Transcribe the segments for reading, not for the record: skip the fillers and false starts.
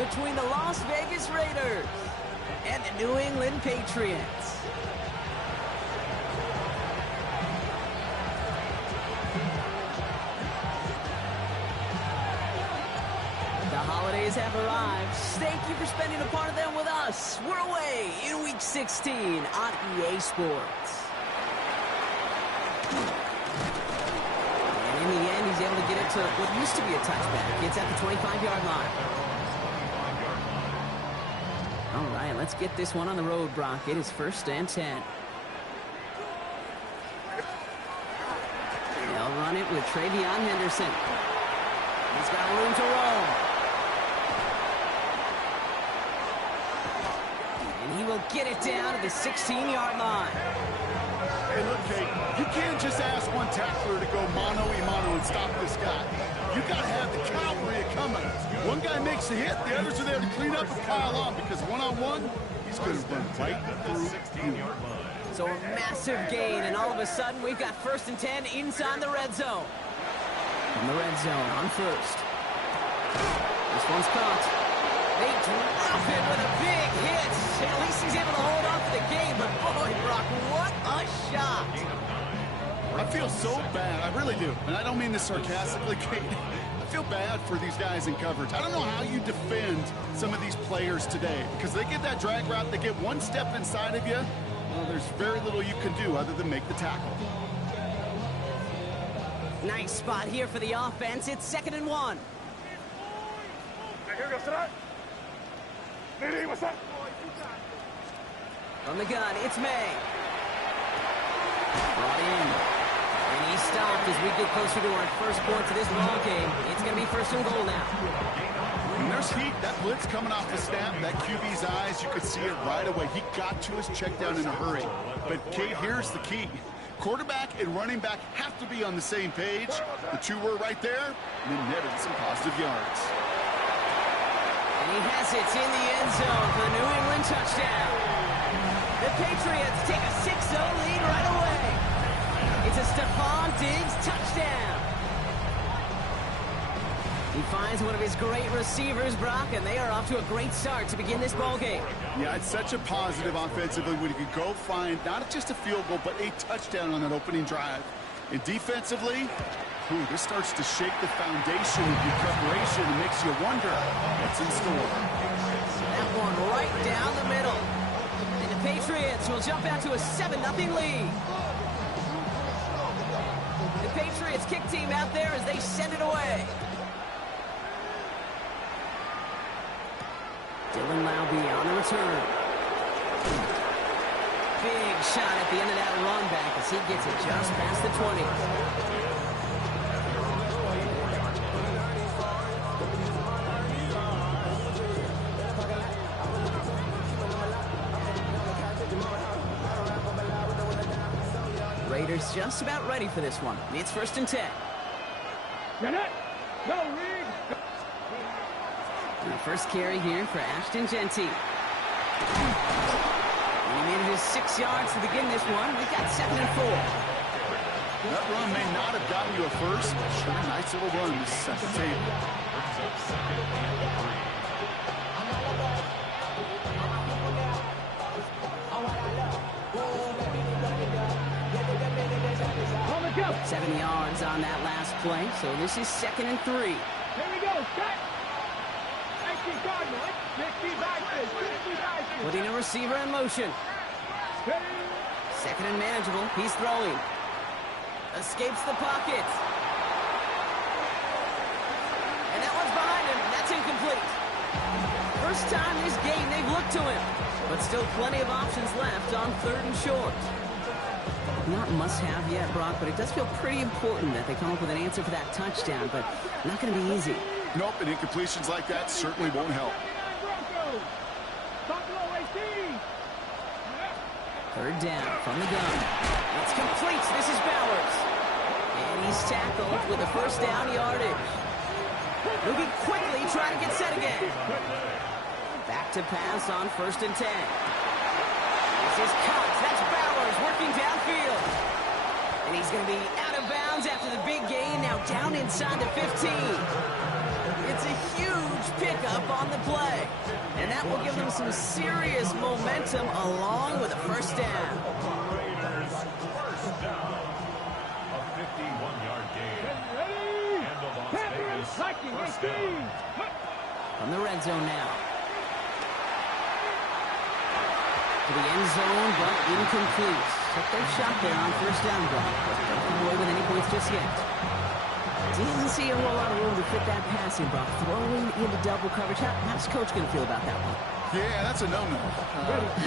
between the Las Vegas Raiders and the New England Patriots. The holidays have arrived. Thank you for spending a part of them with us. We're away in Week 16 on EA Sports. And in the end, he's able to get it to what used to be a touchback. It's at the 25-yard line. All right, let's get this one on the road, Brock. It is 1st and 10. They'll run it with Travion Henderson. He's got room to roam. And he will get it down to the 16-yard line. Hey, look, Kate, you can't just ask one tackler to go mano-a-mano and stop this guy. You got to have the cavalry coming. One guy makes the hit, the others are there to clean up and pile on, because one-on-one, he's going to run right through you. So a massive gain, and all of a sudden, we've got 1st and 10 inside the red zone. In the red zone on 1st. This one's caught. They drop it with a big hit. At least he's able to hold on for the game, but boy, Brock, what a shot. I feel so bad. I really do. And I don't mean this sarcastically, Kate. I feel bad for these guys in coverage. I don't know how you defend some of these players today, because they get that drag route, they get one step inside of you. Well, there's very little you can do other than make the tackle. Nice spot here for the offense. It's 2nd and 1. From the gun, it's May. Brought in. And he stopped as we get closer to our first point to this ball game. It's going to be 1st and goal now. And there's heat. That blitz coming off the snap, that QB's eyes, you could see it right away. He got to his check down in a hurry. But, Kate, here's the key. Quarterback and running back have to be on the same page. The two were right there, and then netted some positive yards. And he has it in the end zone for the New England touchdown. The Patriots take a 6-0 lead right away. It's a Stephon Diggs touchdown. He finds one of his great receivers, Brock, and they are off to a great start to begin this ball game. Yeah, it's such a positive offensively when you can go find not just a field goal, but a touchdown on that opening drive. And defensively, this starts to shake the foundation of your preparation and makes you wonder what's in store. That one right down the middle. And the Patriots will jump out to a 7-0 lead. The Patriots kick team out there as they send it away. Dylan Laube on the return. Big shot at the end of that run back as he gets it just past the 20. Raiders just about ready for this one. It's 1st and 10. The first carry here for Ashton Genty. He needed his 6 yards to begin this one. We've got 2nd and 4. That run may not have gotten you a first, but sure, nice little run to set the table. On the go. 7 yards on that last play, so this is 2nd and 3. Here we go, set. Putting a receiver in motion. 2nd and manageable. He's throwing. Escapes the pocket. And that one's behind him. That's incomplete. First time this game they've looked to him. But still plenty of options left on 3rd and short. Not must-have yet, Brock, but it does feel pretty important that they come up with an answer for that touchdown, but not going to be easy. Nope, and incompletions like that certainly won't help. 3rd down from the gun. It's complete. This is Bowers. And he's tackled with a 1st down yardage. Moving quickly, trying to get set again. Back to pass on 1st and 10. This is Cox. That's Bowers working downfield. And he's going to be out of bounds after the big gain. Now down inside the 15. It's a huge pickup on the play. And that will give them some serious momentum along with a first down. Raiders first down. A 51-yard gain. And the Las Vegas first down. From the red zone now. To the end zone, but incomplete. Took their shot there on first down, Brock. Don't come away with any points just yet. Didn't see a whole lot of room to fit that passing, Brock. Throwing into double coverage. How's Coach going to feel about that one? Yeah, that's a no-no.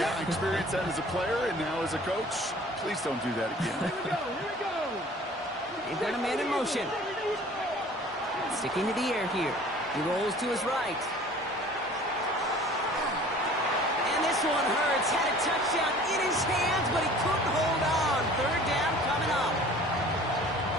Yeah, I experienced that as a player, and now as a coach, please don't do that again. Here we go, here we go. They've got a man in motion. Sticking to the air here. He rolls to his right. And this one hurts. Had a touchdown in his hands, but he couldn't hold on. Third down coming up.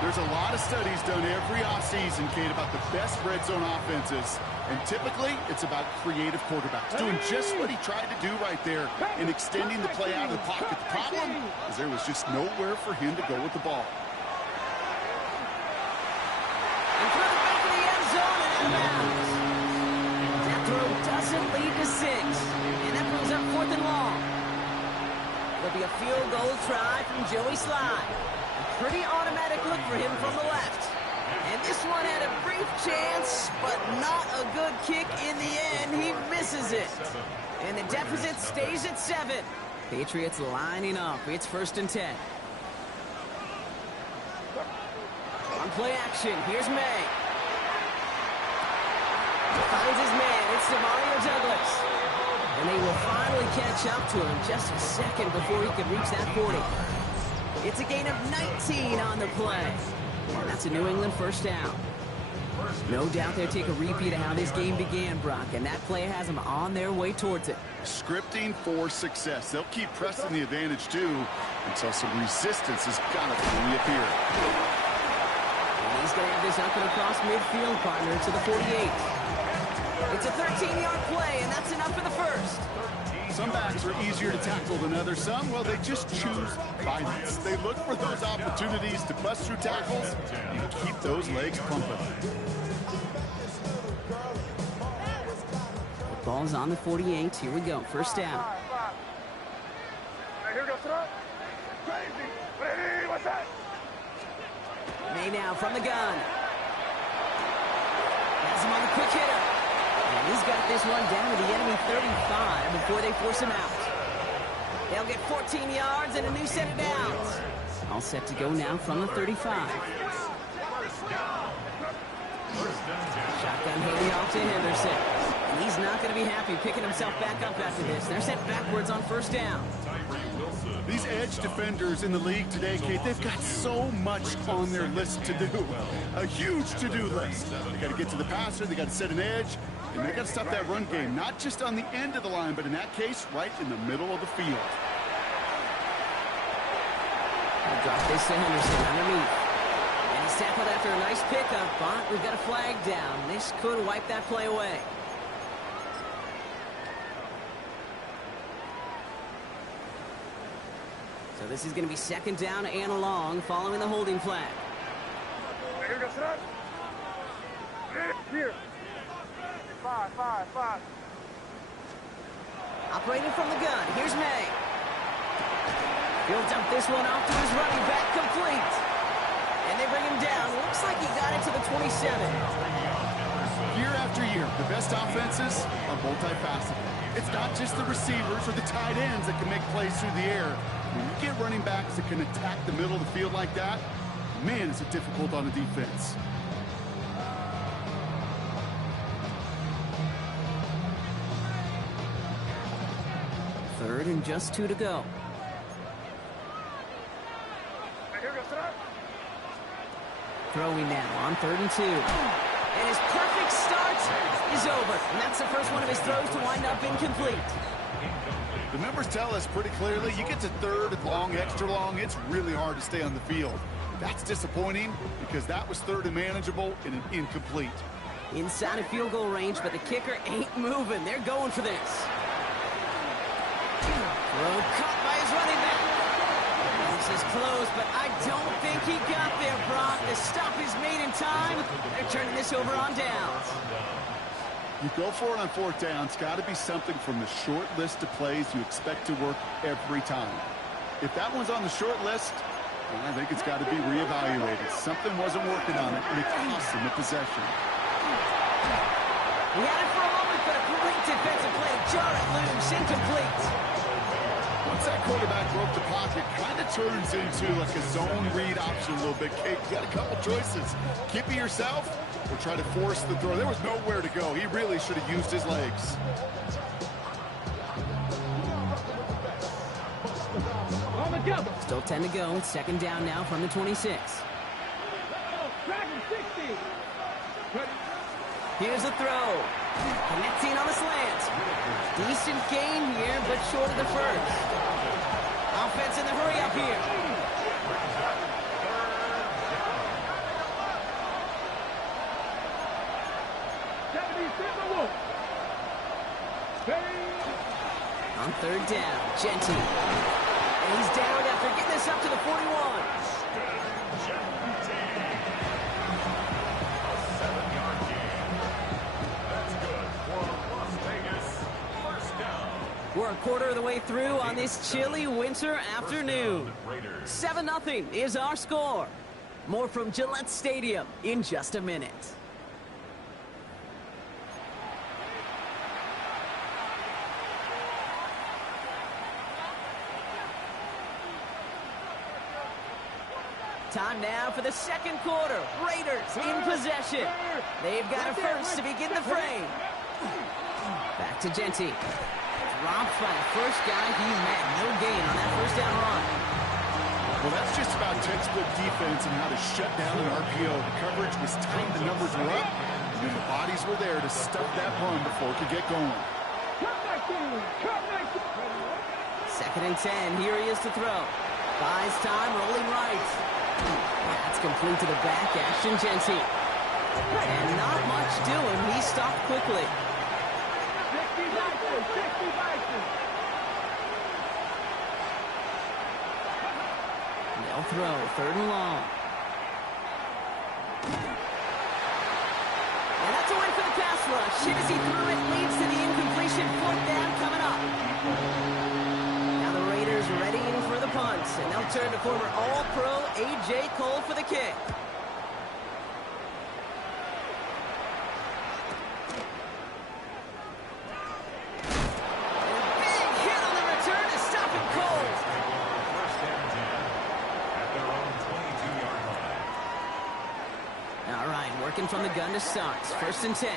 There's a lot of studies done every offseason, Kate, about the best red zone offenses. And typically, it's about creative quarterbacks, doing just what he tried to do right there in extending the play out of the pocket. The problem is there was just nowhere for him to go with the ball. And through the back of the end zone and out of bounds. That throw doesn't lead to 6. And that brings up 4th and long. There'll be a field goal try from Joey Slye. A pretty automatic look for him from the left. And this one had a brief chance, but not a good kick in the end. He misses it. And the deficit stays at 7. Patriots lining up. It's 1st and 10. On play action, here's May. Finds his man, it's Demario Douglas. And they will finally catch up to him just a second before he can reach that 40. It's a gain of 19 on the play. And that's a New England first down. No doubt they'll take a repeat of how this game began, Brock, and that play has them on their way towards it. Scripting for success. They'll keep pressing the advantage, too, until some resistance has got to reappear. He's going to have this up and across midfield, partner, to the 48. It's a 13-yard play, and that's enough for the first. Some backs are easier to tackle than others. Some, well, they just choose violence. They look for those opportunities to bust through tackles and keep those legs pumping. The ball's on the 48. Here we go. First down. Here we go, son. Crazy. Ready, what's that? May now from the gun. Has him on the quick hitter. And he's got this one down to the enemy 35 before they force him out. They'll get 14 yards and a new set of downs. All set to go now from the 35. Shotgun handy off to Henderson. And he's not going to be happy picking himself back up after this. They're sent backwards on first down. These edge defenders in the league today, Kate, they've got so much on their list to do. A huge to-do list. They got to get to the passer, they got to set an edge, and they got to stop that run game, not just on the end of the line, but in that case, right in the middle of the field. They'll drop this to Henderson underneath. And he's tackled after a nice pickup, but we've got a flag down. This could wipe that play away. So this is going to be second down and long following the holding flag. Here we go, son. Here. Five. Operating from the gun, here's May. He'll dump this one off to his running back, complete. And they bring him down. Looks like he got it to the 27. Year after year, the best offenses are multifaceted. It's not just the receivers or the tight ends that can make plays through the air. When you get running backs that can attack the middle of the field like that, man, is it difficult on a defense. Third and just 2 to go. Here we go, son. Throwing now on 3rd and 2. And his perfect start is over. And that's the first one of his throws to wind up incomplete. The numbers tell us pretty clearly, you get to third and long, extra long, it's really hard to stay on the field. That's disappointing because that was third and manageable and an incomplete. Inside of field goal range, but the kicker ain't moving. They're going for this. Throw caught by his running back. And This is close, but I don't think he got there, Brock. The stop is made in time. They're turning this over on downs. You go for it on fourth down. It's got to be something from the short list of plays you expect to work every time. If that one's on the short list, well, I think it's got to be reevaluated. Something wasn't working on it, and it cost him the possession. He had it for a moment, but a great defensive play to jar it loose, incomplete. Once that quarterback broke the pocket, kind of turns into like a zone read option a little bit. Kate, you got a couple choices. Keep it yourself or try to force the throw. There was nowhere to go. He really should have used his legs. Still 10 to go. Second down now from the 26. Here's a throw. Connecting on the slant. Decent gain here, but short of the first. Offense in the hurry up here. On third down, Genty. And he's down after getting this up to the 41. We're a quarter of the way through on this chilly winter afternoon. 7-0 is our score. More from Gillette Stadium in just a minute. Time now for the second quarter. Raiders in possession. They've got a first to begin the frame. Back to Genty. Dropped by the first guy he met. No gain on that first down run. Well, that's just about textbook defense and how to shut down an RPO. The coverage was tight, the numbers were up, and then the bodies were there to stuff that run before it could get going. Second and 10. Here he is to throw. Buys time, rolling right. That's complete to the back, Ashton Genty. And not much doing. He stopped quickly. They'll throw, third and long. And that's a win for the pass rush. Shit as he threw it leads to the incompletion. Fourth down coming up. Now the Raiders readying for the punt. And they'll turn to former All-Pro A.J. Cole for the kick. Working from the gun to start. First and 10.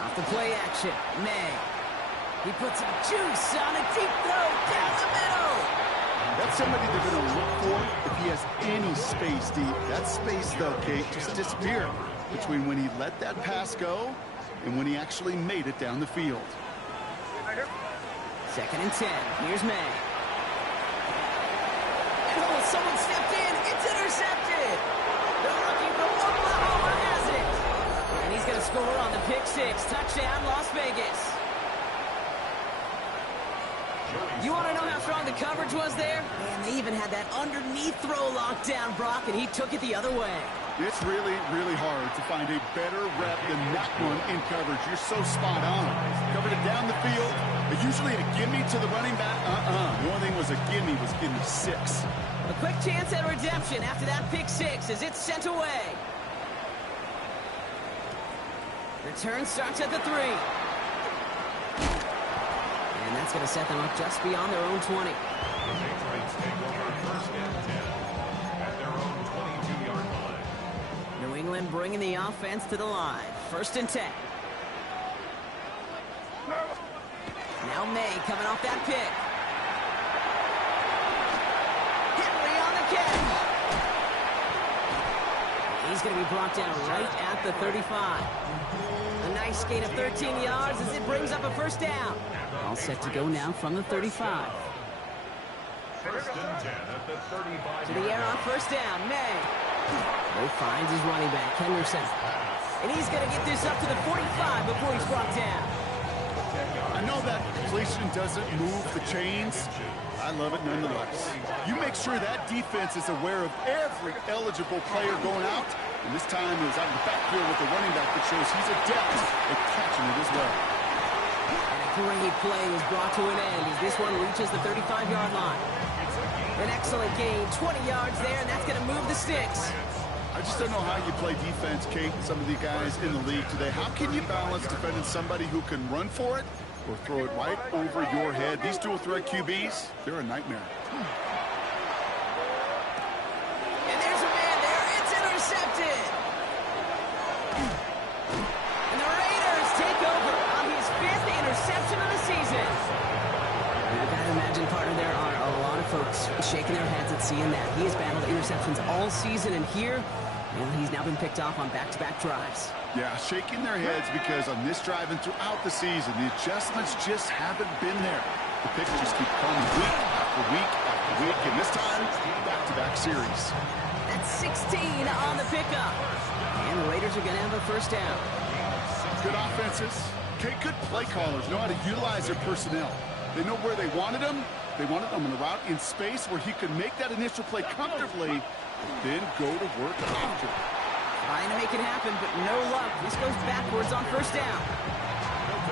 Off the play action. May. He puts some juice on a deep throw down the middle. That's somebody they're going to look for if he has any space deep. That space, though, Kate, just disappeared between when he let that pass go and when he actually made it down the field. Second and 10. Here's May. Oh, someone stepped in. It's intercepted. They're looking for one. Mahomes has it. And he's going to score on the pick six. Touchdown, Las Vegas. You want to know how strong the coverage was there? Man, they even had that underneath throw locked down, Brock, and he took it the other way. It's really, really hard to find a better rep than that one in coverage. You're so spot on. Covered it down the field. Usually a gimme to the running back. The only thing was a gimme was gimme 6. A quick chance at redemption after that pick six as it's sent away. Return starts at the 3. And that's going to set them up just beyond their own 20. The Patriots take over first and 10 at their own 22-yard line. New England bringing the offense to the line. First and 10. Now May coming off that pick. Henry on the catch. He's going to be brought down right at the 35. A nice gain of 13 yards as it brings up a first down. All set to go now from the 35. First and 10 at the 35. To the air on first down, May. Mo finds his running back, Henderson. And he's going to get this up to the 45 before he's brought down. I know that completion doesn't move the chains. I love it nonetheless. You make sure that defense is aware of every eligible player going out. And this time is out of the backfield with the running back that shows he's adept at catching it as well. And a great play is brought to an end as this one reaches the 35-yard line. An excellent gain, 20 yards there, and that's going to move the sticks. I just don't know how you play defense, Kate, and some of the guys in the league today. How can you balance defending somebody who can run for it or throw it right over your head? These dual threat QBs, they're a nightmare. And there's a man there. It's intercepted. And the Raiders take over on his 5th interception of the season. I've got to imagine, partner, there are a lot of folks shaking their heads at seeing that. He has battled interceptions all season, and here, well, he's now been picked off on back-to-back drives. Yeah, shaking their heads because on this drive and throughout the season, the adjustments just haven't been there. The picks just keep coming week after week after week, and this time, back-to-back series. That's 16 on the pickup. And the Raiders are going to have a first down. Good offenses. Okay, good play callers know how to utilize their personnel. They know where they wanted them. They wanted them on the route in space where he could make that initial play comfortably and then go to work after. Trying to make it happen, but no luck. This goes backwards on first down.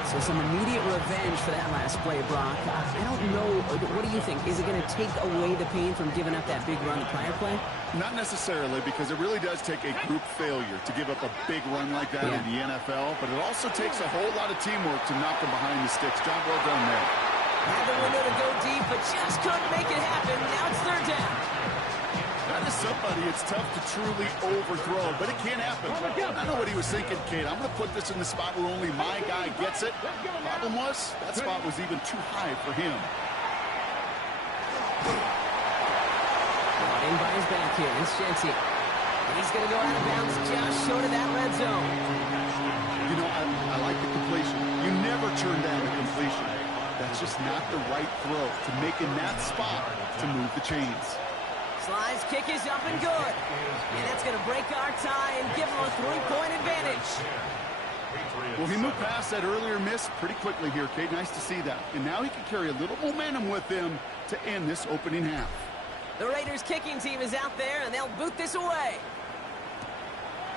So some immediate revenge for that last play, Brock. I don't know. What do you think? Is it going to take away the pain from giving up that big run the prior play? Not necessarily, because it really does take a group failure to give up a big run like that in the NFL, but it also takes a whole lot of teamwork to knock them behind the sticks. Job well done there. Had the window to go deep, but just couldn't make it happen. Now it's third down. That is somebody it's tough to truly overthrow, but it can happen. I know what he was thinking, Kate. I'm going to put this in the spot where only my guy gets it. Problem was, that spot was even too high for him. Brought in by his back here. It's Jency. And he's going to go out of bounds just short of that red zone. You know, I like the completion. You never turn down a completion. That's just not the right throw to make in that spot to move the chains. Sly's kick is up and good. And that's going to break our tie and give him a 3-point advantage. Well, he moved past that earlier miss pretty quickly here, Kate. Nice to see that. And now he can carry a little momentum with him to end this opening half. The Raiders kicking team is out there, and they'll boot this away.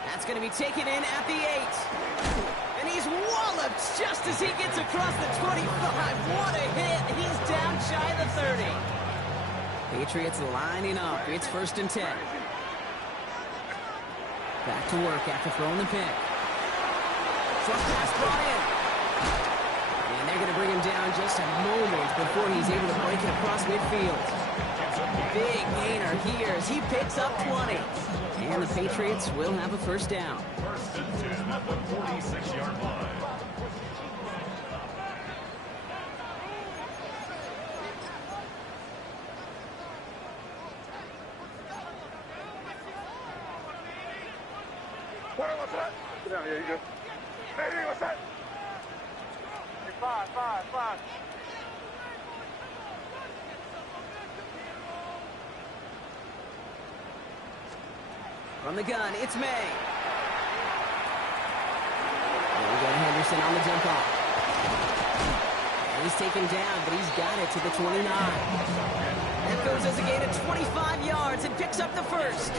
That's going to be taken in at the 8. And he's walloped just as he gets across the 25. What a hit. He's down shy of the 30. Patriots lining up. It's 1st and 10. Back to work after throwing the pick. Short pass brought in. And they're going to bring him down just a moment before he's able to break it across midfield. Big gainer here as he picks up 20. And the Patriots will have a first down. 1st and 10 at the 46-yard line. What's that? Sit down, yeah, you good. Hey, what's that? Hey, five. From the gun, it's May. And we got Henderson on the jump off. And he's taken down, but he's got it to the 29. That goes as a gain of 25 yards and picks up the first.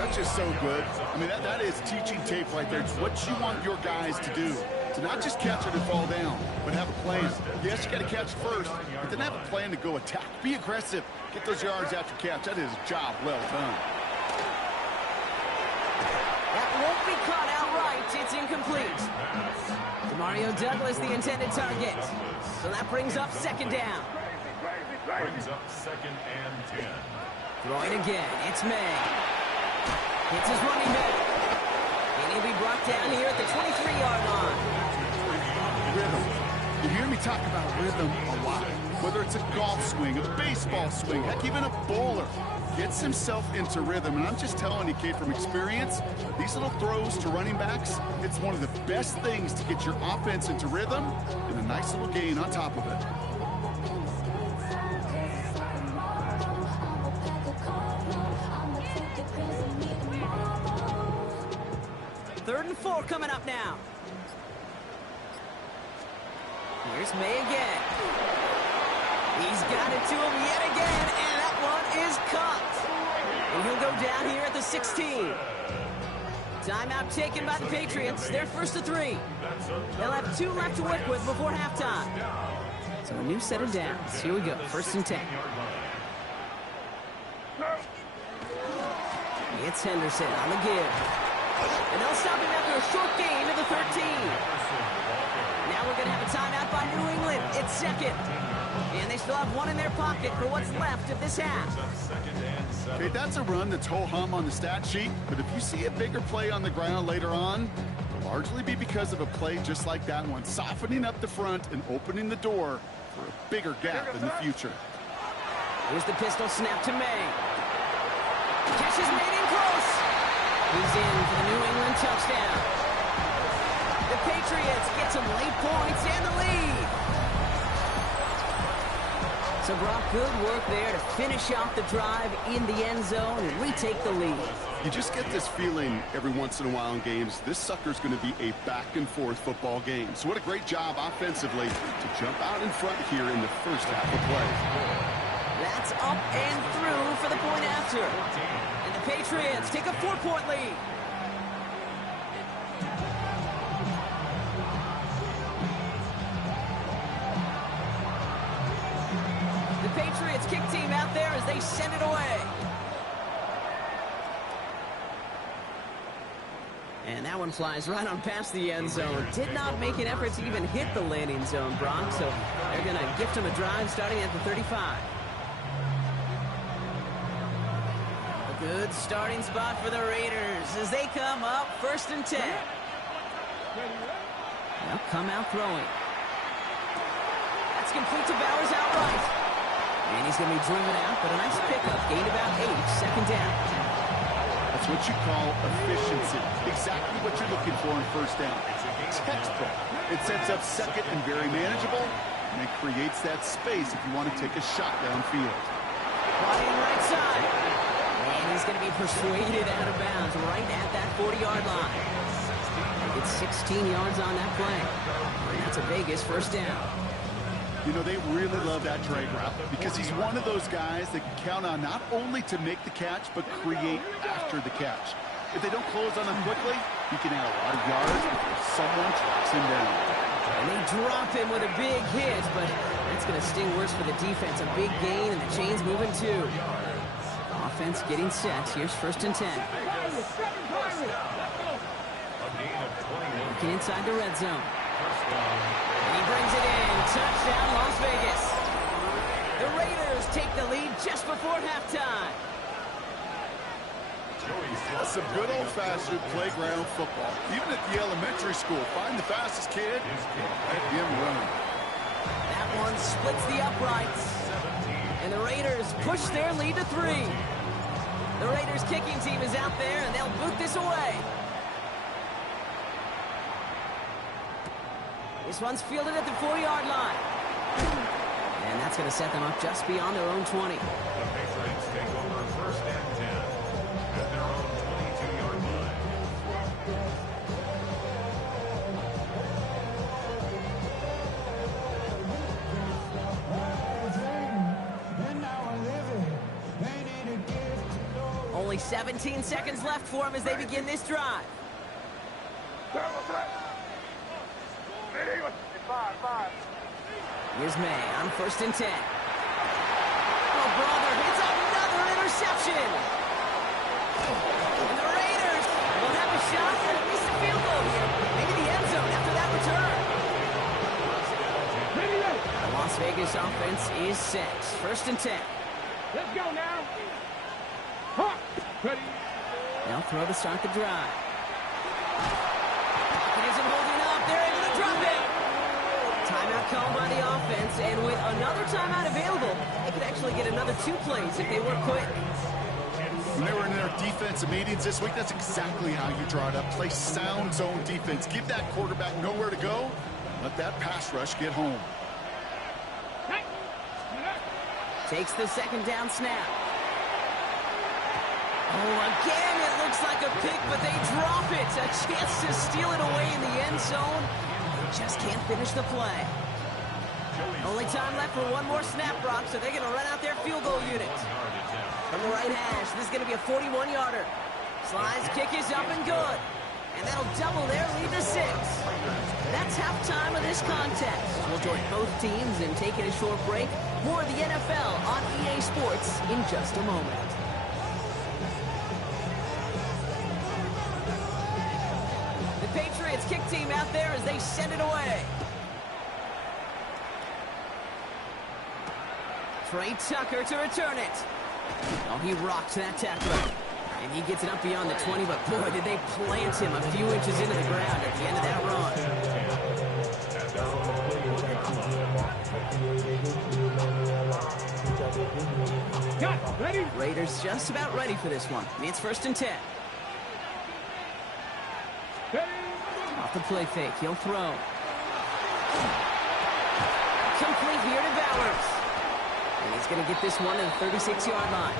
That's just so good. I mean, that is teaching tape right there. It's what you want your guys to do. To not just catch it and fall down, but have a plan. Yes, you got to catch first, but then have a plan to go attack. Be aggressive. Get those yards after catch. That is a job well done. That won't be caught outright. It's incomplete. Demario Douglas, the intended target. So that brings up 2nd down. Brings up 2nd and 10. Throwing again. It's May. Hits his running back. And he'll be brought down here at the 23-yard line. Rhythm. You hear me talk about rhythm a lot. Whether it's a golf swing, a baseball swing, heck, even a bowler. Gets himself into rhythm. And I'm just telling you, Kate, from experience, these little throws to running backs, it's one of the best things to get your offense into rhythm and a nice little gain on top of it. Third and 4 coming up now. Here's May again. He's got it to him yet again, and that one is caught. And he'll go down here at the 16. Timeout taken by the Patriots. They're first to 3. They'll have 2 left to work with before halftime. So a new set of downs. Here we go, first and 10. It's Henderson on the give. And they'll stop him after a short gain of the 13. Now we're going to have a timeout by New England. It's second. And they still have 1 in their pocket for what's left of this half. Okay, that's a run that's ho-hum on the stat sheet, but if you see a bigger play on the ground later on, it'll largely be because of a play just like that one, softening up the front and opening the door for a bigger gap in the future. Here's the pistol snap to May. Catch is made in close. He's in for the New England touchdown. The Patriots get some late points and the lead. So, Brock, good work there to finish off the drive in the end zone and retake the lead. You just get this feeling every once in a while in games, this sucker's going to be a back-and-forth football game. So what a great job offensively to jump out in front here in the first half of play. That's up and through for the point after. And the Patriots take a 4-point lead. The Patriots kick team out there as they send it away. And that one flies right on past the end zone. Did not make an effort to even hit the landing zone, Brock. So they're going to gift him a drive starting at the 35. A good starting spot for the Raiders as they come up first and 10. They'll come out throwing. That's complete to Bowers outright. And he's going to be driven out, but a nice pickup. Gained about 8, second down. That's what you call efficiency. Exactly what you're looking for in first down. Textbook. It sets up second and very manageable, and it creates that space if you want to take a shot downfield. Flying right side. And he's going to be persuaded out of bounds right at that 40-yard line. It's 16 yards on that play. And that's a Vegas first down. You know, they really love that drag route because he's one of those guys that can count on not only to make the catch, but create after the catch. If they don't close on him quickly, he can add a lot of yards before someone tracks him down. And they drop him with a big hit, but that's going to sting worse for the defense. A big gain, and the chain's moving too. Offense getting set. Here's first and 10. Looking inside the red zone. And he brings it in. Touchdown, Las Vegas. The Raiders take the lead just before halftime. Some good old-fashioned playground football. Even at the elementary school, find the fastest kid and let him run. That one splits the uprights. And the Raiders push their lead to 3. The Raiders kicking team is out there, and they'll boot this away. This one's fielded at the 4-yard line. And that's going to set them up just beyond their own 20. The Patriots take over first and 10 at their own 22-yard line. Only 17 seconds left for them as they begin this drive. Here's May on first and 10. Oh, brother, it's another interception. And the Raiders will have a shot at least a field goal here. Maybe the end zone after that return. The Las Vegas offense is set. First and 10. Let's go now. Ready. They'll throw to start the drive. It isn't holding up. They're able to drop it. Timeout called by the offense, and with another timeout available, they could actually get another 2 plays if they work quick. When they were in their defensive meetings this week, that's exactly how you draw it up. Play sound zone defense. Give that quarterback nowhere to go. Let that pass rush get home. Takes the second down snap. Oh, again, it looks like a pick, but they drop it. A chance to steal it away in the end zone. They just can't finish the play. Only time left for one more snap, Brock, so they're going to run out their field goal unit. From the right hash, this is going to be a 41-yarder. Slide's kick is up and good. And that'll double their lead to 6. That's halftime of this contest. We'll join both teams in taking a short break. More of the NFL on EA Sports in just a moment. The Patriots kick team out there as they send it away. Trey Tucker to return it. Oh, he rocks that tackler. And he gets it up beyond the 20, but boy, did they plant him a few inches into the ground at the end of that run. Ready? Raiders just about ready for this one. It's 1st and 10. Off the play fake, he'll throw. Complete here to Bowers. And he's going to get this one to the 36-yard line.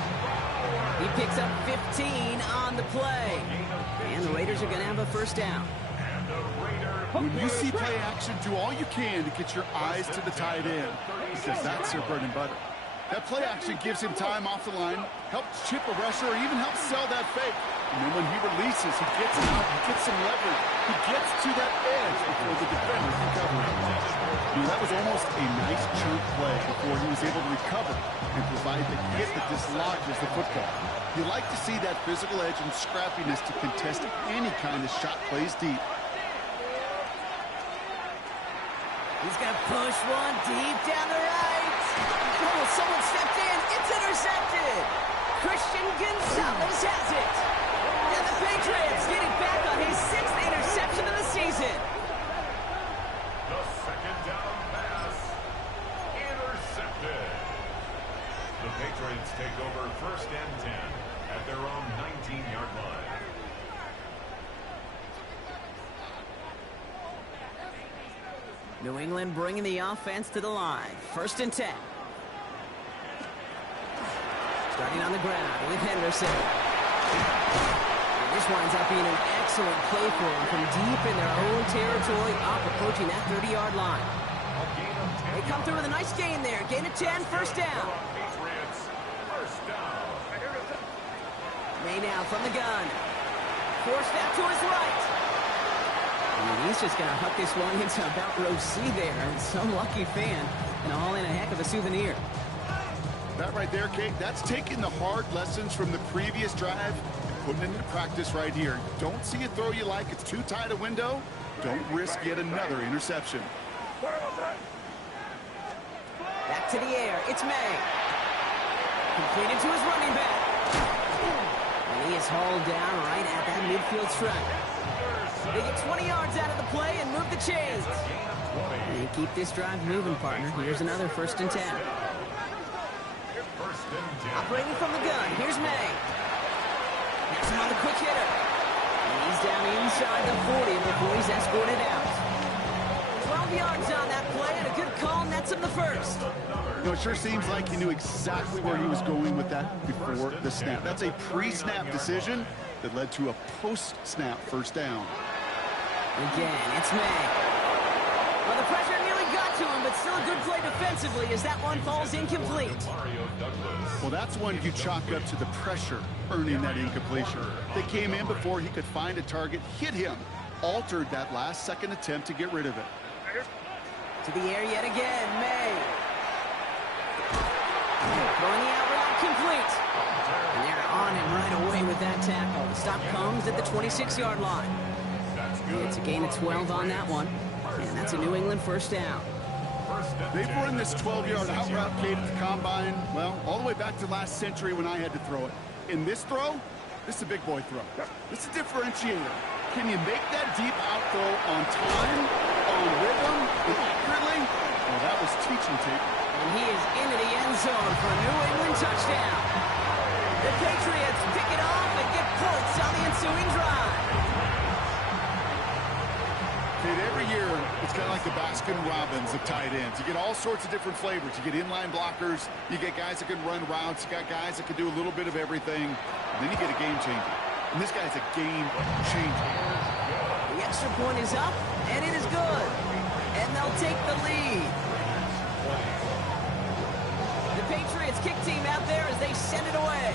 He picks up 15 on the play. And the Raiders are going to have a 1st down. When you see play action, do all you can to get your eyes to the tight end, because that's their bread and butter. That play action gives him time off the line, helps chip a rusher, or even helps sell that fake. And then when he releases, he gets out, he gets some leverage. He gets to that edge before the defender can cover him. That was almost a nice chunk play before he was able to recover and provide the hit that dislodges the football. You like to see that physical edge and scrappiness to contest any kind of shot plays deep. He's going to push one deep down the right. Oh, someone stepped in. It's intercepted. Christian Gonzalez has it. And the Patriots getting back on his 6th interception of the season. The 2nd down pass. Intercepted. The Patriots take over 1st and 10 at their own 19-yard line. New England bringing the offense to the line. 1st and 10. Starting on the ground with Henderson. And this winds up being an excellent play for them from deep in their own territory, up approaching that 30-yard line. They come through with a nice gain there. Gain of 10, 1st down. May now from the gun. 4-step to his right. And he's just going to huck this one into about row C there. And some lucky fan. And all in a heck of a souvenir. That right there, Kate, that's taking the hard lessons from the previous drive and putting it into practice right here. Don't see a throw you like. It's too tight a window. Don't risk yet another interception. Back to the air. It's May. Completed to his running back. And he is hauled down right at that midfield stripe. They get 20 yards out of the play and move the chains. And keep this drive moving, partner. Here's another 1st and 10. Operating from the gun. Here's May. Next him on the quick hitter. And he's down inside the 40 before he's escorted out. 12 yards on that play and a good call nets him the 1st. You know, it sure seems like he knew exactly where he was going with that before the snap. That's a pre-snap decision that led to a post-snap 1st down. Again, it's May. Well, the pressure nearly got to him, but still a good play defensively as that one falls incomplete. Well, that's one you chalk up to the pressure earning that incompletion. They came in before he could find a target, hit him, altered that last-second attempt to get rid of it. To the air yet again, May. Throwing the out route complete. And they're on him right away with that tackle. The stop comes at the 26-yard line. It's a gain of 12 on that one. And that's a New England 1st down. They've run this 12-yard out route, Kate, at the combine, well, all the way back to last century when I had to throw it. In this throw, this is a big boy throw. This is a differentiator. Can you make that deep out throw on time, on rhythm, and accurately? Well, that was teaching tape. And he is into the end zone for a New England touchdown. The Patriots pick it off and get points on the ensuing drive. Kate, every year, it's kind of like the Baskin-Robbins of tight ends. You get all sorts of different flavors. You get inline blockers. You get guys that can run routes. You got guys that can do a little bit of everything. And then you get a game changer. And this guy's a game changer. The extra point is up, and it is good. And they'll take the lead. out there as they send it away.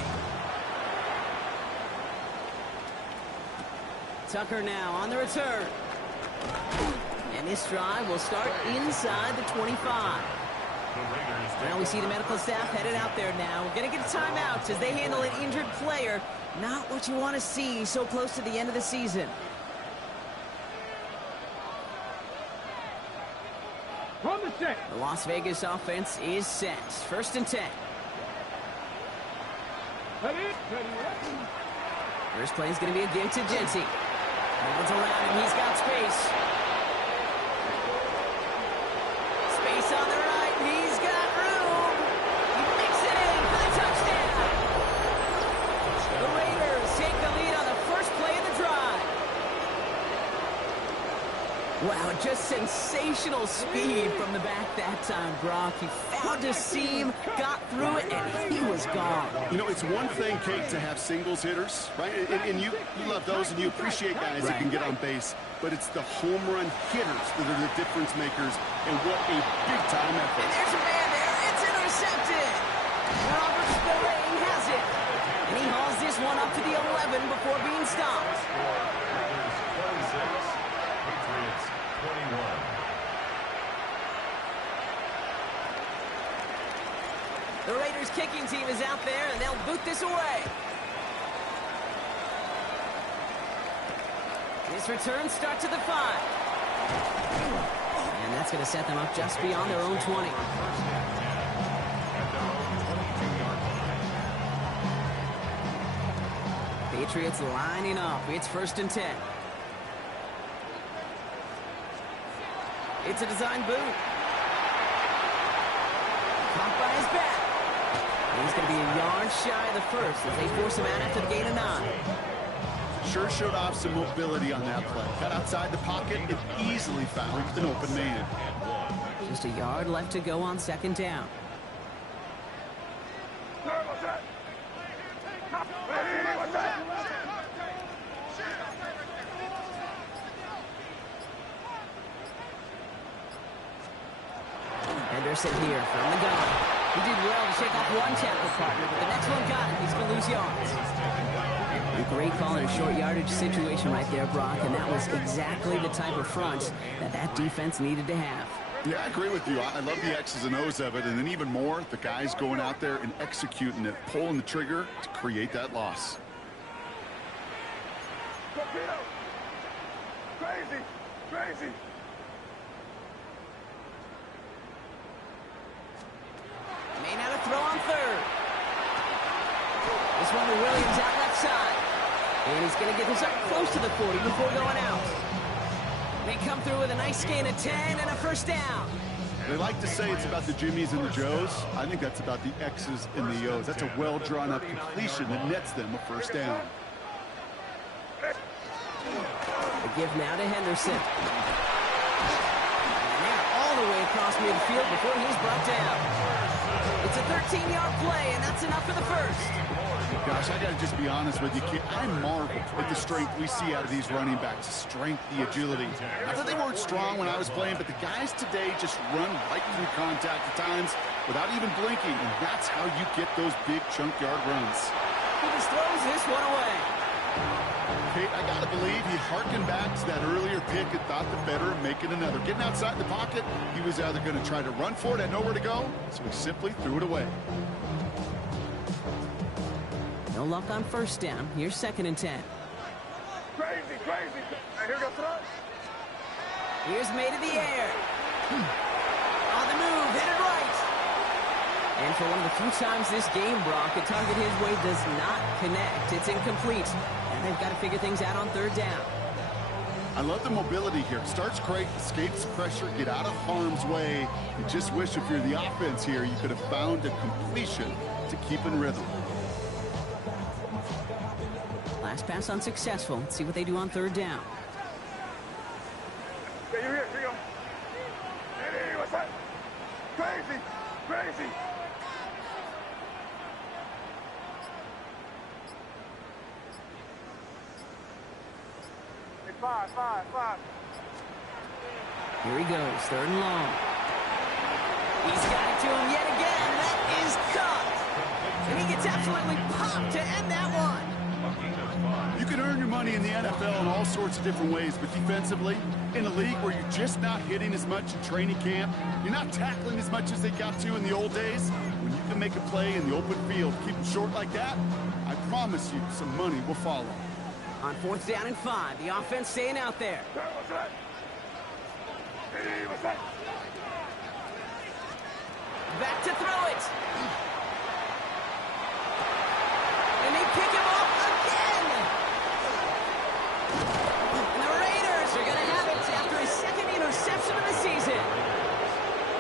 Tucker now on the return. And this drive will start inside the 25. Well, we see the medical staff headed out there now. We're going to get a timeout as they handle an injured player. Not what you want to see so close to the end of the season. The Las Vegas offense is set. 1st and 10. First play is going to be a give to Jency. Moving around and he's got space. Space on the right. He's got room. He makes it in for the touchdown. The Raiders take the lead on the first play of the drive. Wow, just sensational speed from the back that time, Brock. He found a seam, got through it, and he was gone. You know, it's one thing, Kate, to have singles hitters, right? And you love those, and you appreciate guys that can get on base. But it's the home run hitters that are the difference makers, and what a big-time effort. And there's a man there. It's intercepted. Robert Spillane has it. And he hauls this one up to the 11 before being stopped. Patriots 21. The Raiders kicking team is out there, and they'll boot this away. This return starts at the 5. And that's going to set them up just beyond their own 20. Patriots lining up. It's 1st and 10. It's a design boot. Caught by his back. And he's going to be a yard shy of the first as they force him out after the gain of 9. Sure showed off some mobility on that play. Got outside the pocket and easily found an open man. Just a yard left to go on 2nd down. Henderson here from the gun. He did well to shake off one tackle partner, but the next one got him. He's going to lose yards. A great call in a short yardage situation right there, Brock, and that was exactly the type of front that defense needed to have. Yeah, I agree with you. I love the X's and O's of it, and then even more, the guys going out there and executing it, pulling the trigger to create that loss. Crazy, crazy. May not have throw on 3rd. This one to Williams out left side. And he's going to get this up close to the 40 before going out. They come through with a nice gain of 10 and a 1st down. They like to say it's about the Jimmies and the Joes. I think that's about the X's and the O's. That's a well-drawn-up completion that nets them a 1st down. The give now to Henderson. And they're all the way across midfield before he's brought down. It's a 13-yard play, and that's enough for the 1st. Gosh, I got to just be honest with you, kid. I marvel at the strength we see out of these running backs. The strength, the agility. I thought they weren't strong when I was playing, but the guys today just run right through contact at times without even blinking, and that's how you get those big chunk yard runs. He just throws this one away. Kate, I got to believe he harkened back to that earlier pick and thought the better of making another. Getting outside the pocket, he was either going to try to run for it, had nowhere to go, so he simply threw it away. No luck on 1st down. Here's 2nd and 10. Crazy, crazy. Hey, here goes thrust. Here's made in the air. On the move, hit it right. And for one of the few times this game, Brock, a target his way does not connect. It's incomplete. And they've got to figure things out on 3rd down. I love the mobility here. Starts great, escapes pressure, get out of harm's way. You just wish if you're the offense here, you could have found a completion to keep in rhythm. Last pass unsuccessful. Let's see what they do on 3rd down. Yeah, you're here. Here you go. Hey, what's that? Crazy, crazy. Hey, 5. Here he goes, 3rd and long. He's got it to him yet again. That is caught. And he gets absolutely popped to end that one. You can earn your money in the NFL in all sorts of different ways, but defensively, in a league where you're just not hitting as much in training camp, you're not tackling as much as they got to in the old days, when you can make a play in the open field, keep them short like that, I promise you some money will follow. On 4th down and 5, the offense staying out there. Back to throw it. And they pick him off again. And the Raiders are going to have it after his second interception of the season.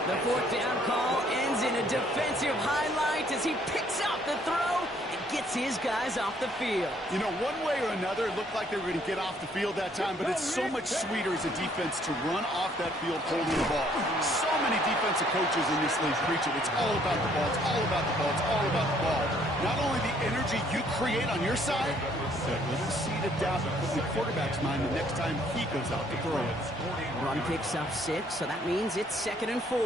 The 4th down call ends in a defensive highlight as he picks up the throw and gets his guys off the field. You know, one way or another, it looked like they were going to get off the field that time, but it's so much sweeter as a defense to run off that field holding the ball. So many defensive coaches in this league preach it. It's all about the ball. It's all about the ball. It's all about the ball. Not only the energy you create on your side, but a little seed of doubt you put in the quarterback's mind the next time he goes out to throw it. Run picks up 6, so that means it's 2nd and 4.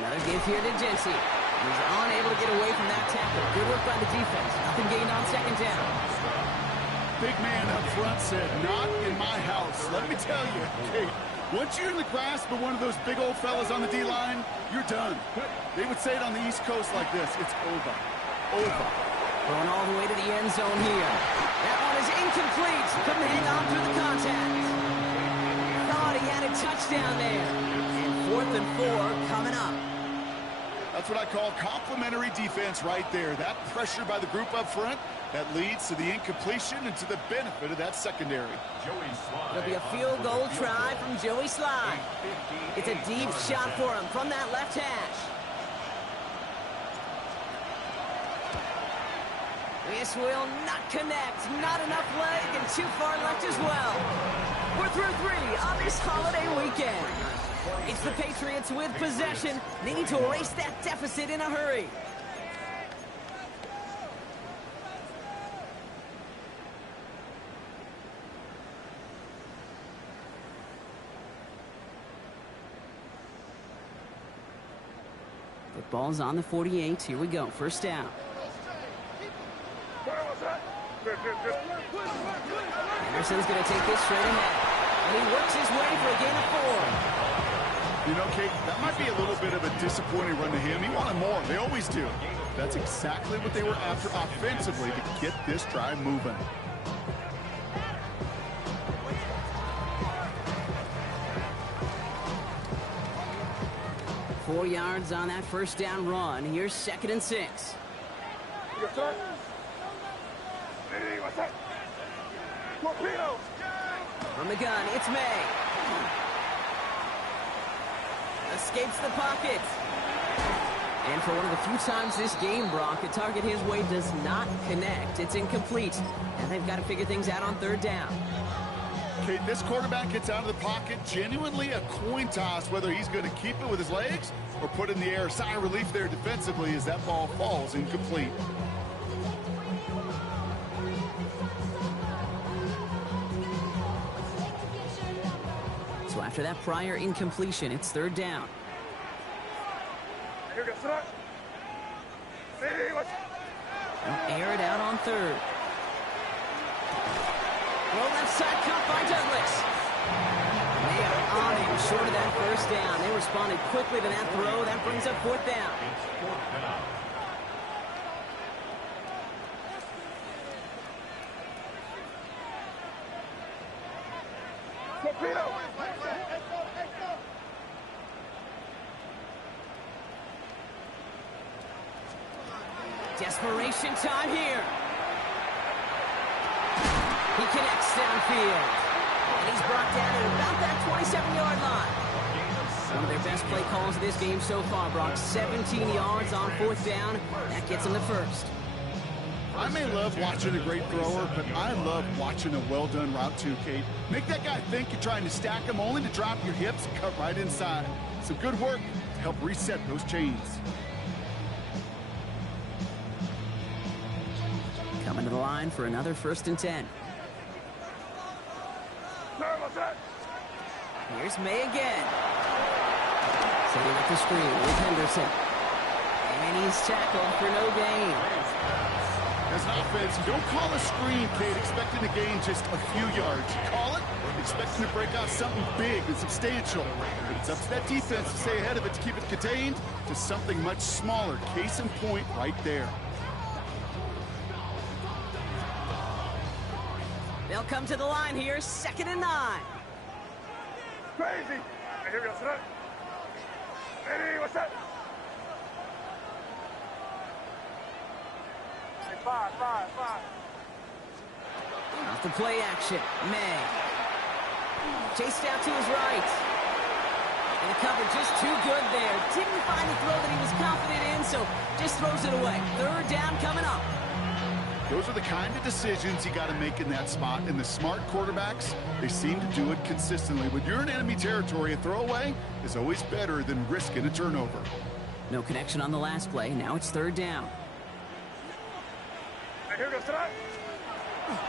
Another give here to Jency. He's unable to get away from that tackle. Good work by the defense. Nothing gained on 2nd down. Big man up front said, not in my house. Let me tell you, Kate, once you're in the grasp of one of those big old fellas on the D-line, you're done. They would say it on the East Coast like this. It's over. Over. Going all the way to the end zone here. That one is incomplete. Couldn't hang on through the contact. Thought he had a touchdown there. And 4th and 4 coming up. That's what I call complimentary defense right there. That pressure by the group up front, that leads to the incompletion and to the benefit of that secondary. It'll be a field goal try from Joey Slye. It's a deep shot for him from that left hash. This will not connect. Not enough leg and too far left as well. We're through 3 on this holiday weekend. It's the Patriots with possession. They need to erase that deficit in a hurry. The ball's on the 48. Here we go. 1st down. Anderson's going to take this straight ahead. And he works his way for a gain of 4. You know, Kate, that might be a little bit of a disappointing run to him. He wanted more. They always do. That's exactly what they were after offensively to get this drive moving. Four yards on that 1st down run. Here's 2nd and 6. From the gun, it's May. Escapes the pocket. And for one of the few times this game, Brock, a target his way does not connect. It's incomplete. And they've got to figure things out on 3rd down. Kate, this quarterback gets out of the pocket, genuinely a coin toss whether he's going to keep it with his legs or put it in the air. Sigh of relief there defensively as that ball falls incomplete. So after that prior incompletion, it's 3rd down. They'll air it out on 3rd. Well, left side cut by Douglas. They are on him short of that 1st down. They responded quickly to that throw. That brings up 4th down. Desperation time here. He connects downfield. And he's brought down at about that 27-yard line. One of their best play calls of this game so far, Brock. 17 yards on 4th down. That gets him the 1st. I may love watching a great thrower, but I love watching a well-done route too, Kate. Make that guy think you're trying to stack him only to drop your hips and cut right inside. Some good work to help reset those chains. Coming to the line for another 1st and 10. Here's May again. Setting up the screen with Henderson. And he's tackled for no gain. As an offense, you don't call a screen, Kate, expecting to gain just a few yards. You call it expecting to break out something big and substantial. But it's up to that defense to stay ahead of it, to keep it contained to something much smaller. Case in point right there. They'll come to the line here, 2nd and 9. Crazy. Hey, here we go, sit up. Hey, what's that? Hey, five. Off the play action, May. Chased out to his right. And the cover just too good there. Didn't find the throw that he was confident in, so just throws it away. 3rd down coming up. Those are the kind of decisions you got to make in that spot. And the smart quarterbacks, they seem to do it consistently. When you're in enemy territory, a throwaway is always better than risking a turnover. No connection on the last play. Now it's 3rd down. Hey, here we go, sit up.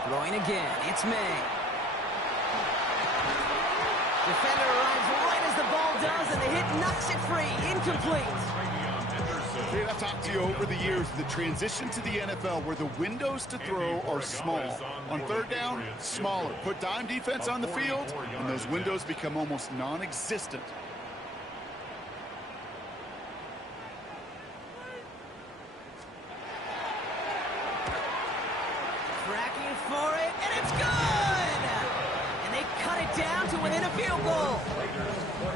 Throwing again. It's May. Defender arrives right as the ball does, and the hit knocks it free. Incomplete. Dave, I've talked to you over the years, the transition to the NFL where the windows to throw are small. On 3rd down, smaller. Put dime defense on the field, and those windows become almost non-existent. Tracking for it, and it's good! And they cut it down to within a field goal.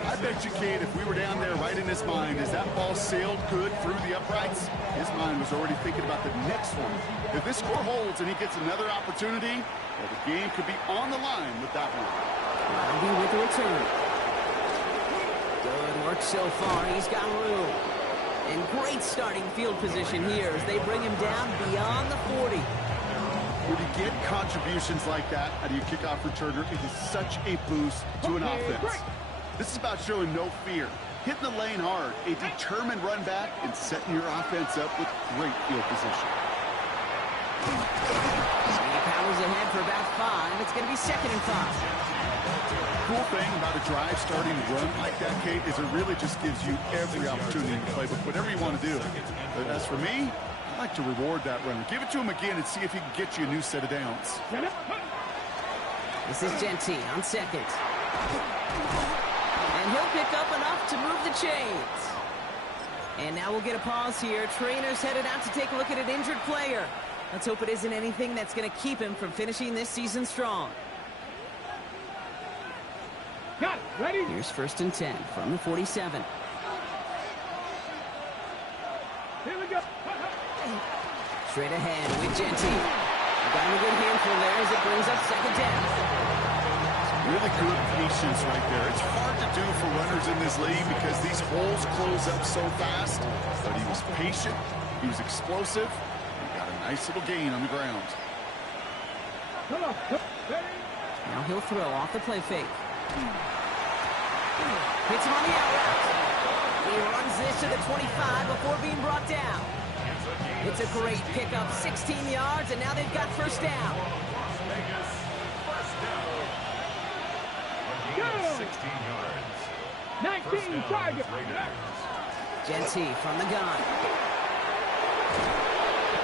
I bet you, Kate, if we were down there right in his mind, as that ball sailed good through the uprights, his mind was already thinking about the next one. If this score holds and he gets another opportunity, well, the game could be on the line with that one. Robbie with the return. Good work so far. He's got room. And great starting field position here as they bring him down beyond the 40. When you get contributions like that out of your kickoff returner, it is such a boost to an offense. This is about showing no fear, hitting the lane hard, a determined run back, and setting your offense up with great field position. He powers ahead for about 5. It's going to be 2nd and 5. Cool thing about a drive starting to run like that, Kate, is it really just gives you every opportunity to play with whatever you want to do. But as for me, I like to reward that runner. Give it to him again and see if he can get you a new set of downs. This is Genty on 2nd. And he'll pick up enough to move the chains. And now we'll get a pause here. Trainer's headed out to take a look at an injured player. Let's hope it isn't anything that's going to keep him from finishing this season strong. Got it. Ready? Here's 1st and 10 from the 47. Here we go. Straight ahead with Genty. Got him a good handful there as it brings up 2nd down. Really good patience right there. It's hard to do for runners in this league because these holes close up so fast. But he was patient, he was explosive, and got a nice little gain on the ground. Come on. Now he'll throw off the play fake. Hits him on the out route. He runs this to the 25 before being brought down. It's a great pickup, 16 yards, and now they've got 1st down. 16 yards. 19 target. Genty from the gun.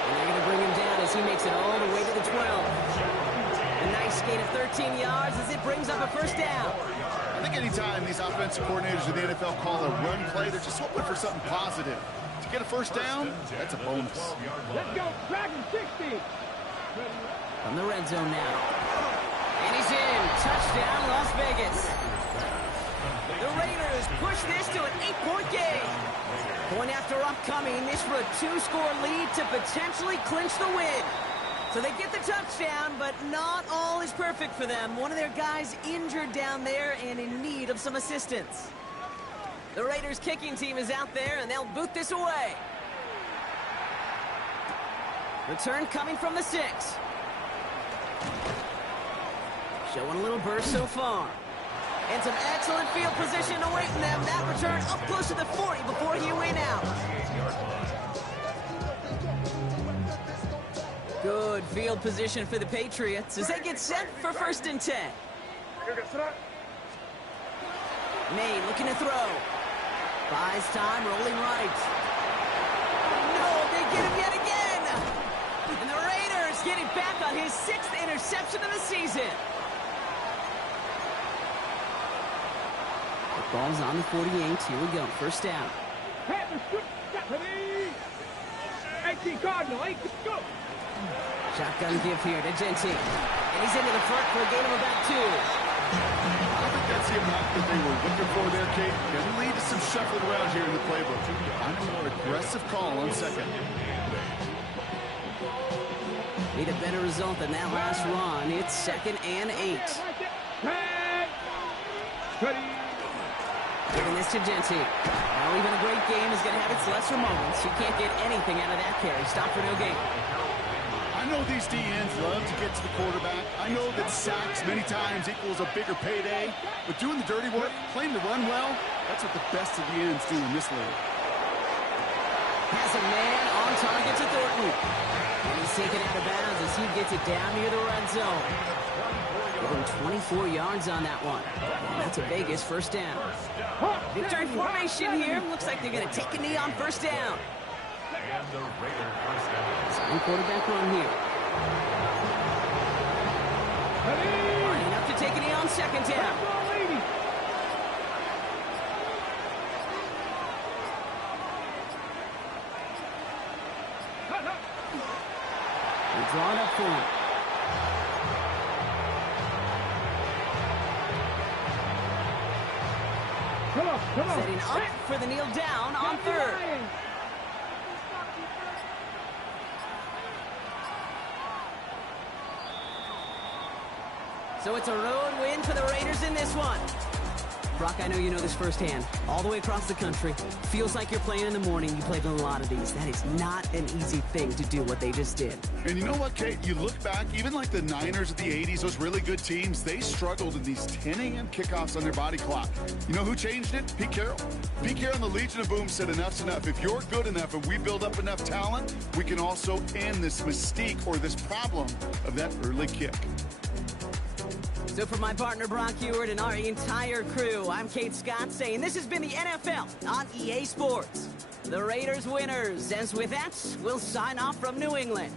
And they're going to bring him down as he makes it all the way to the 12. A nice gain of 13 yards as it brings up a 1st down. I think anytime these offensive coordinators in the NFL call a run play, they're just hoping for something positive. To get a 1st down, that's a bonus. Let's go. Dragon 60. From the red zone now. And he's in. Touchdown, Las Vegas. The Raiders push this to an 8-point game. Point after upcoming, this for a 2-score lead to potentially clinch the win. So they get the touchdown, but not all is perfect for them. One of their guys injured down there and in need of some assistance. The Raiders kicking team is out there, and they'll boot this away. Return coming from the 6. Showing a little burst so far. And some excellent field position awaiting them. That return up close to the 40 before he went out. Good field position for the Patriots as they get set for 1st and 10. May looking to throw. Buys time, rolling right. get him yet again. And the Raiders get it back on his 6th interception of the season. The ball's on the 48. Here we go. First down. 18 Cardinal, 8, let's go. Shotgun give here to Genti. And he's into the front for a gain of about 2. I think that's the amount that they were looking for there, Kate. Going to lead to some shuffling around here in the playbook. Find a more aggressive call on second. Need a better result than that last run. It's 2nd and 8. Giving this to Genti. Now even a great game is going to have its lesser moments. You can't get anything out of that carry. Stop for no gain. I know these DNs love to get to the quarterback. I know that sacks many times equals a bigger payday. But doing the dirty work, playing to run well, that's what the best of the ends do in this league. Has a man on target to Thornton. And he's taken out of bounds as he gets it down near the red zone. Give him 24 yards on that one. And that's a Vegas first down. Victory formation here. Looks like they're going to take a knee on first down. And the Raiders first down. Sign quarterback run here. Lining up to take a knee on second down. They draw it up for him. Setting up for the kneel down on third. So it's a road win for the Raiders in this one. Brock, I know you know this firsthand. All the way across the country. Feels like you're playing in the morning. You played in a lot of these. That is not an easy thing to do what they just did. And you know what, Kate? You look back, even like the Niners of the 80s, those really good teams, they struggled in these 10 a.m. kickoffs on their body clock. You know who changed it? Pete Carroll. Pete Carroll and the Legion of Boom said enough's enough. If you're good enough and we build up enough talent, we can also end this mystique or this problem of that early kick. So for my partner Brock Hewitt and our entire crew, I'm Kate Scott saying this has been the NFL on EA Sports. The Raiders winners, as with that, we'll sign off from New England.